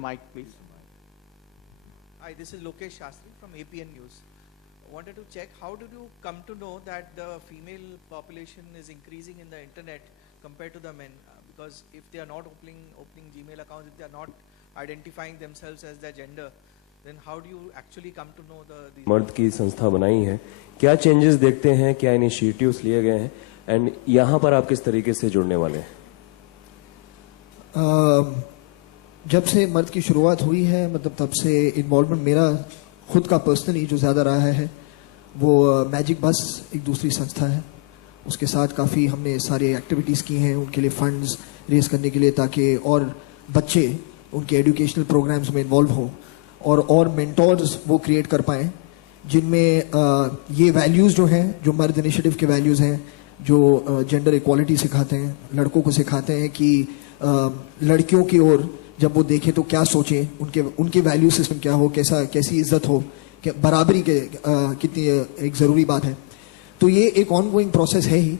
mic, please. Hi, this is Lokesh Shastri from APN News. Wanted to check, how did you come to know that the female population is increasing in the internet compared to the men? Because if they are not opening Gmail accounts, if they are not identifying themselves as their gender, then how do you actually come to know these? मर्द की संस्था बनाई है, क्या changes देखते हैं, क्या initiatives लिए गए हैं, एंड यहाँ पर आप किस तरीके से जुड़ने वाले हैं? जब से मर्द की शुरुआत हुई है, मतलब तब से इन्वॉल्वमेंट मेरा खुद का पर्सनली जो ज़्यादा रहा है वो मैजिक बस एक दूसरी संस्था है, उसके साथ काफ़ी हमने सारी एक्टिविटीज़ की हैं उनके लिए फंड्स रेज करने के लिए, ताकि और बच्चे उनके एजुकेशनल प्रोग्राम्स में इन्वॉल्व हों और मेंटोर्स वो क्रिएट कर पाएँ जिनमें ये वैल्यूज़ जो हैं, जो मर्द इनिशिएटिव के वैल्यूज़ हैं, जो जेंडर इक्वालिटी सिखाते हैं, लड़कों को सिखाते हैं कि लड़कियों की ओर जब वो देखें तो क्या सोचें, उनके वैल्यू सिस्टम क्या हो, कैसी इज्जत हो, बराबरी के कितनी एक ज़रूरी बात है। तो ये एक ऑनगोइंग प्रोसेस है ही।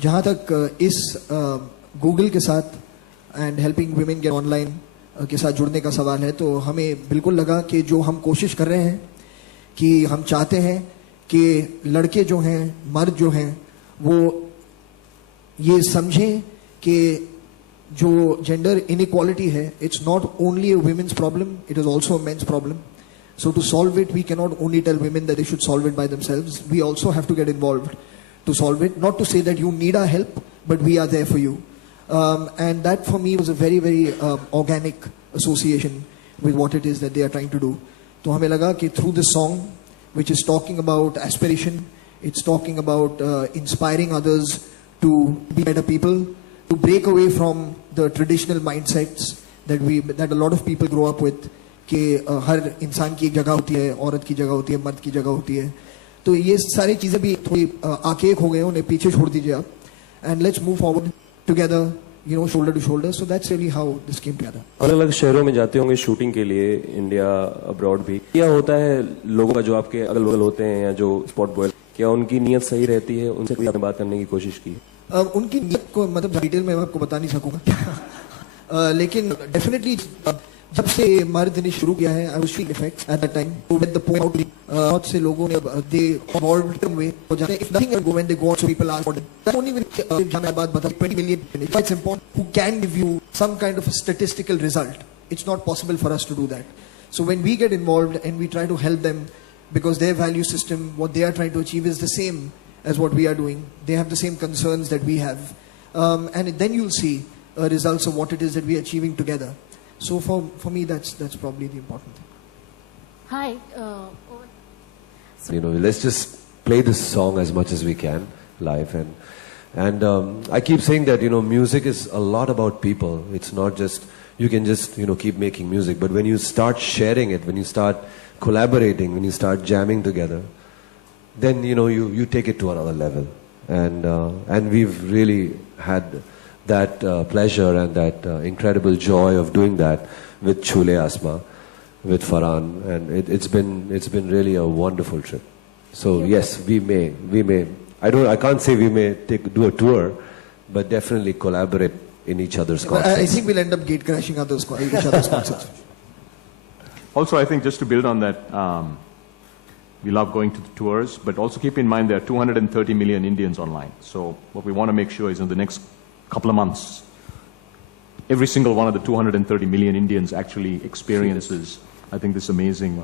जहाँ तक इस गूगल के साथ and helping women get online के साथ जुड़ने का सवाल है, तो हमें बिल्कुल लगा कि जो हम कोशिश कर रहे हैं कि हम चाहते हैं कि लड़के जो हैं, मर्द जो हैं, वो ये समझें कि जो जेंडर इनइक्वालिटी है, it's not only a women's problem, it is also a men's problem. So to solve it, we cannot only tell women that they should solve it by themselves. We also have to get involved to solve it. Not to say that you need our help, but we are there for you. And that for me was a very, very organic association with what it is that they are trying to do. तो हमें लगा कि through this song, which is talking about aspiration, it's talking about inspiring others to be better people, to break away from the traditional mindsets that a lot of people grow up with. कि हर इंसान की एक जगह होती है, औरत की जगह होती है, मर्द की जगह होती है, तो ये सारी चीज़ें भी थोड़ी आकेक हो गए, उन्हें पीछे छोड़ दीजिए आप, and let's move forward together, you know, shoulder to shoulder. So that's really how this came together. अलग अलग शहरों में जाते होंगे शूटिंग के लिए, इंडिया अब्रॉड भी. क्या होता है लोगों का जो आपके अगल बगल होते हैं या जो स्पॉट बॉय, क्या उनकी नीयत सही रहती है? उनसे कोई आपने बात करने की कोशिश की? उनकी नीयत को मतलब डिटेल में मैं आपको बता नहीं सकूंगा लेकिन डेफिनेटली जब से मर्द ने शुरू किया है, I was feeling effects at that time to get the point out. बहुत से लोगों ने दे इवॉल्व्ड वे हो जाते हैं. If nothing go when they go so people ask that only with जाने बात बता 20 million it's important who can give you some kind of statistical result. It's not possible for us to do that. So when we get involved and we try to help them because their value system, what they are trying to achieve is the same as what we are doing. They have the same concerns that we have, and then you'll see results of what it is that we are achieving together. So for me, that's probably the important thing. Hi. You know, let's just play this song as much as we can live, and I keep saying that, you know, music is a lot about people. It's not just, you can just, you know, keep making music, but when you start sharing it, when you start collaborating, when you start jamming together, then, you know, you take it to another level, and we've really had that pleasure and that incredible joy of doing that with Chule Asma, with Farhan, and it's been really a wonderful trip. So yes, we may I can't say we may do a tour, but definitely collaborate in each other's concerts. I think we'll end up gate crashing each other's concerts. Also, I think just to build on that, we love going to the tours, but also keep in mind there are 230 million Indians online. So what we want to make sure is in the next couple of months, every single one of the 230 million Indians actually experiences, I think, this amazing